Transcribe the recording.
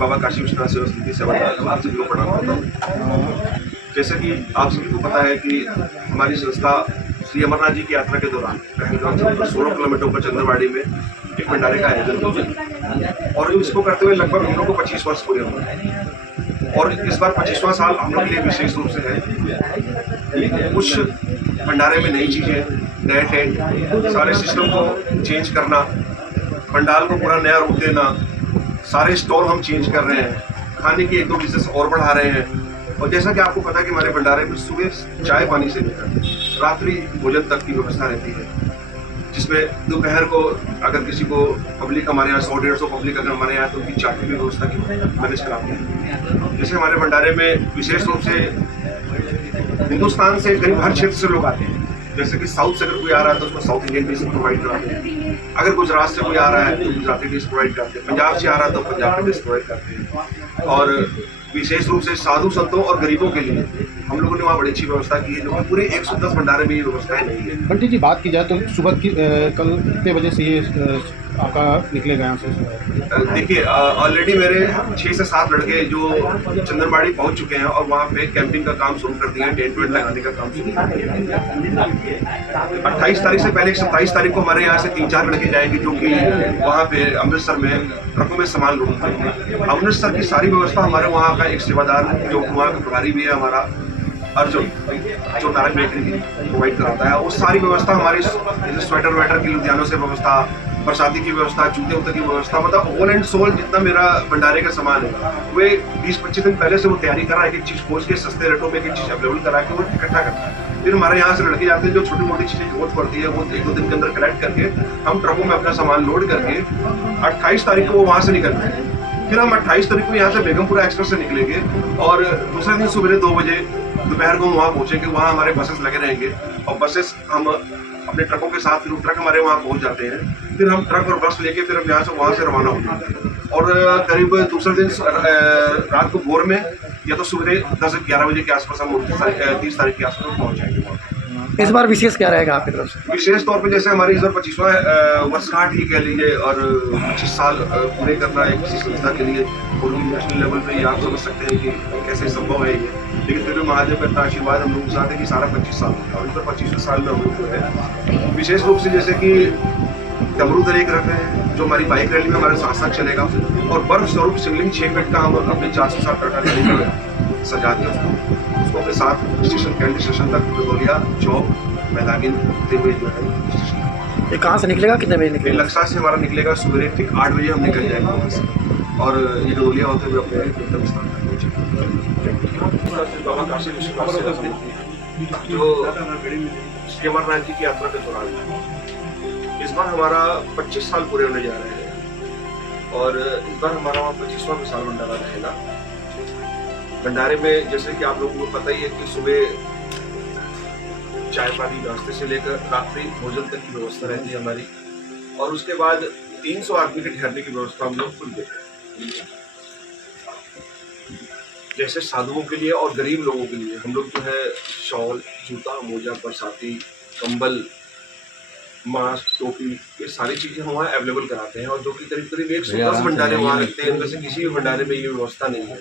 बाबा काशी विश्वनाथ सरस्वती सेवा आप सभी को प्रणाम करता हूँ। जैसा कि आप सभी को पता है कि हमारी संस्था श्री अमरनाथ जी की यात्रा के दौरान पहलगाम से 16 किलोमीटर ऊपर चंद्रवाड़ी में एक भंडारे का आयोजन किया और इसको करते हुए लगभग हम लोग को 25 वर्ष पूरे हुए हैं। और इस बार 25वां साल हम लोग के लिए विशेष रूप से है। कुछ भंडारे में नई चीजें, नए टेंट, सारे सिस्टम को चेंज करना, पंडाल को पूरा नया रूप देना, सारे स्टॉल हम चेंज कर रहे हैं, खाने की एक दो डिशेस और बढ़ा रहे हैं। और जैसा कि आपको पता है कि हमारे भंडारे में सुबह चाय पानी से लेकर रात्रि भोजन तक की व्यवस्था रहती है, जिसमें दोपहर को अगर किसी को पब्लिक हमारे यहाँ 100-150 पब्लिक अगर हमारे यहाँ तो उनकी चाय की व्यवस्था की मैनेज कराते हैं। जैसे हमारे भंडारे में विशेष रूप से हिंदुस्तान से करीब हर क्षेत्र से लोग आते हैं। जैसे कि साउथ से अगर कोई आ रहा है तो उसको साउथ इंडियन डिश प्रोवाइड कराते हैं, अगर गुजरात से कोई आ रहा है तो गुजराती डिश प्रोवाइड करते हैं, पंजाब से आ रहा है तो पंजाबी डिश प्रोवाइड करते हैं। और विशेष रूप से साधु संतों और गरीबों के लिए हम लोगों ने वहाँ बड़ी अच्छी व्यवस्था की है, जो कि पूरे 110 भंडारे में ये व्यवस्थाएं नहीं है। बंटी जी, बात की जाए तो सुबह की कल कितने बजे से ये आपका निकलेगा यहाँ से? देखिए, ऑलरेडी मेरे 6 से 7 लड़के जो चंदनबाड़ी पहुंच चुके हैं और वहाँ पे कैंपिंग का काम शुरू कर दिया है, टेंट वेंट लगाने का काम शुरू कर दिया है। 28 तारीख से पहले 27 तारीख को हमारे यहाँ से 3-4 लड़के जाएंगे, जो कि वहाँ पे अमृतसर में ट्रकों में सामान लोड करेंगे। अमृतसर की सारी व्यवस्था हमारे वहाँ का एक सेवादार जो वहाँ का प्रभारी भी है हमारा अर्जुन, जो नारायण बेकरी की प्रोवाइड कराता है। वो सारी व्यवस्था हमारी जैसे स्वेटर वेटर की लुधियानों से व्यवस्था, बरसाती की व्यवस्था, जूते उते की व्यवस्था, मतलब होल एंड सोल जितना मेरा भंडारे का सामान है वे 20-25 दिन पहले से वो तैयारी कर रहा है। एक चीज खोज के सस्ते रेटों में एक चीज अवेलेबल करा के वो इकट्ठा करता है। फिर हमारे यहाँ से लड़के जाते हैं, जो छोटी मोटी चीजें जरूरत पड़ती है वो 1-2 दिन के अंदर कलेक्ट करके हम ट्रकों में अपना सामान लोड करके 28 तारीख को वो वहां से निकलते हैं। फिर हम 28 तारीख को यहाँ से बेगमपुरा एक्सप्रेस से निकलेंगे और दूसरे दिन सुबह 2 बजे दोपहर को हम वहाँ पहुंचेंगे। वहाँ हमारे बसेस लगे रहेंगे और बसेस हम अपने ट्रकों के साथ, फिर ट्रक हमारे वहाँ पहुंच जाते हैं। फिर हम ट्रक और बस लेके फिर हम यहाँ से वहाँ से रवाना होते हैं और करीब दूसरे दिन रात को भोर में या तो सुबह 10-11 बजे के आसपास हम 30 तारीख के आसपास पहुँच जाएंगे। इस बार विशेष क्या रहेगा आपकी तरफ से? विशेष तौर पे जैसे हमारी इस बार 25वां वर्षगांठ ही कह लीजिए और 25 साल पूरे करना है किसी संस्था के लिए और नेशनल लेवल पे आप समझ सकते हैं कि कैसे संभव है ये। लेकिन फिर भी महादेव का इतना आशीर्वाद हम लोग के साथ है कि सारा 25 साल होता है और इस बार 25वें साल में हम लोग जो है विशेष रूप से जैसे कि डमरू दल एक रख रहे हैं, जो हमारी बाइक रैली में हमारे साथ साथ चलेगा। और बर्फ स्वरूप शिवलिंग 6 फीट का हम अपने 4 से 7 रैली में सजा के उसको अपने साथ स्टेशन कैंट स्टेशन तक गदौलिया चौक मैदागिन होते हुए जो है स्टेशन। ये कहाँ से निकलेगा, कितने बजे निकलेगा? लक्सा से हमारा निकलेगा सुबह ठीक 8 बजे हम निकल जाएंगे वहाँ से और ये गदौलिया होते हुए अपने गंतव्य स्थान तक पहुँचेंगे। बाबा काशी विश्वनाथ सरस्वती जो श्री अमरनाथ जी की यात्रा के दौरान इस बार हमारा 25 साल पूरे होने जा रहे हैं और इस बार हमारा 25वां विशाल भंडारा रहेगा। भंडारे में जैसे कि आप लोगों को पता ही है कि सुबह चाय पानी नाश्ते से लेकर रात्रि भोजन तक की व्यवस्था रहती है हमारी और उसके बाद 300 आदमी के ठहरने की व्यवस्था हम लोग खुद देते हैं। जैसे साधुओं के लिए और गरीब लोगों के लिए हम लोग जो है शॉल, जूता, मोजा, बरसाती, कंबल, मास्क, टोपी, ये सारी चीजें हम वहाँ अवेलेबल कराते हैं और जो कि करीब 110 भंडारे वहाँ रखते हैं। इनमें से किसी भी भंडारे में ये व्यवस्था नहीं है।